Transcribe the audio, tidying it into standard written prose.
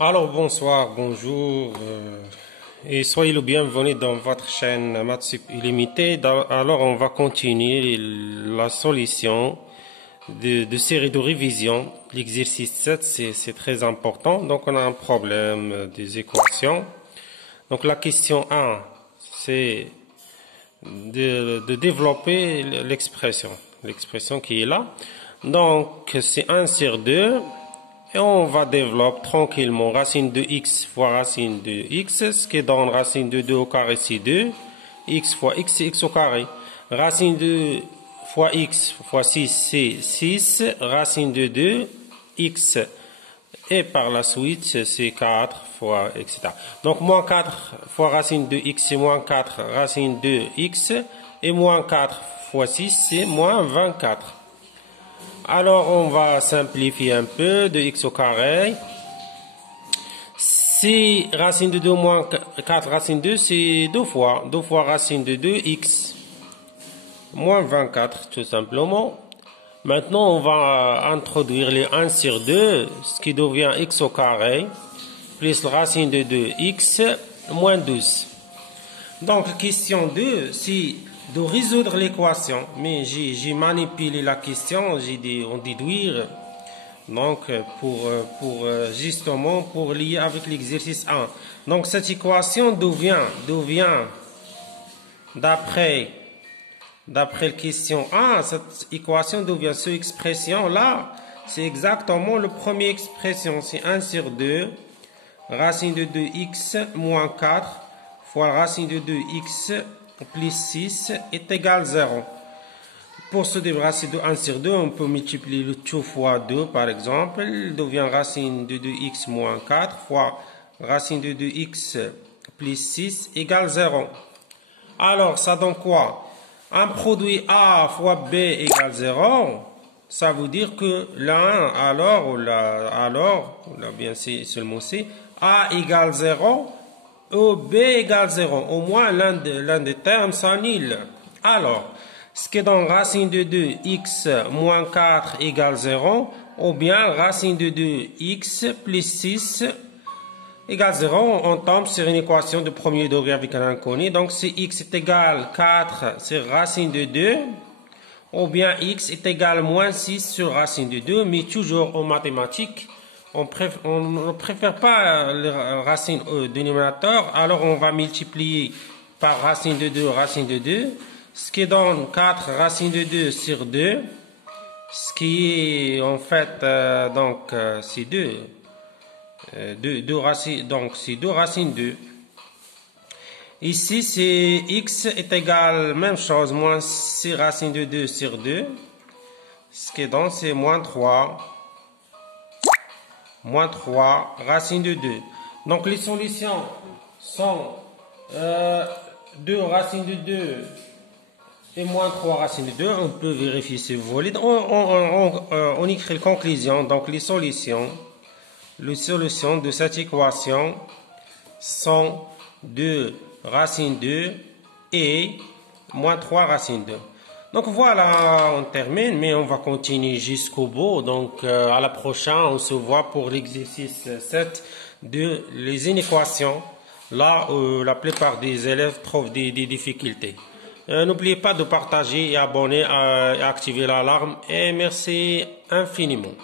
Alors bonsoir, bonjour et soyez le bienvenu dans votre chaîne Maths Illimité. Alors on va continuer la solution de série de révision. L'exercice 7 c'est très important. Donc on a un problème des équations. Donc la question 1 c'est de développer l'expression qui est là. Donc c'est 1 sur 2. Et on va développer tranquillement racine de x fois racine de x, ce qui donne racine de 2 au carré, c'est 2. X fois x, c'est x au carré. Racine de fois x fois 6, c'est 6. Racine de 2, x. Et par la suite, c'est 4 fois, etc. Donc, moins 4 fois racine de x, c'est moins 4 racine de x. Et moins 4 fois 6, c'est moins 24. Alors, on va simplifier un peu de x au carré. Si racine de 2 moins 4 racine de 2, c'est 2 fois. 2 fois racine de 2, x. Moins 24, tout simplement. Maintenant, on va introduire les 1 sur 2, ce qui devient x au carré, plus la racine de 2, x, moins 12. Donc, question 2, c'est de résoudre l'équation, mais j'ai manipulé la question, j'ai dit en déduire, donc justement pour lier avec l'exercice 1. Donc cette équation devient d'après la question 1, cette équation devient cette expression là, c'est exactement la première expression, c'est 1 sur 2, racine de 2x moins 4 fois racine de 2x plus 6 est égal 0. Pour se débarrasser de 1 sur 2, on peut multiplier le tout fois 2 par exemple. Il devient racine de 2x moins 4 fois racine de 2x plus 6 égale 0. Alors, ça donne quoi? Un produit A fois B égale 0. Ça veut dire que l'un, alors, bien c'est seulement C, A égale 0. Ou B égale 0. Au moins, l'un des termes s'annule. Alors, ce qui donne racine de 2, x moins 4 égale 0, ou bien racine de 2, x plus 6 égale 0, on tombe sur une équation de premier degré avec un inconnu. Donc, si x est égal 4 sur racine de 2, ou bien x est égal moins 6 sur racine de 2, mais toujours en mathématiques, on ne préfère pas la racine au dénominateur, alors on va multiplier par racine de 2, racine de 2, ce qui donne 4 racine de 2 sur 2, ce qui est en fait, c'est 2 racines, donc c'est 2 racines 2. Ici, c'est x est égal, même chose, moins 6 racine de 2 sur 2, ce qui donne, c'est moins 3 racine de 2. Donc les solutions sont 2 racine de 2 et moins 3 racine de 2. On peut vérifier si vous voulez. On écrit la conclusion. Donc les solutions de cette équation sont 2 racine 2 et moins 3 racine 2. Donc voilà, on termine, mais on va continuer jusqu'au bout. Donc à la prochaine, on se voit pour l'exercice 7 de les inéquations, là où la plupart des élèves trouvent des difficultés. N'oubliez pas de partager et abonner et activer l'alarme. Et merci infiniment.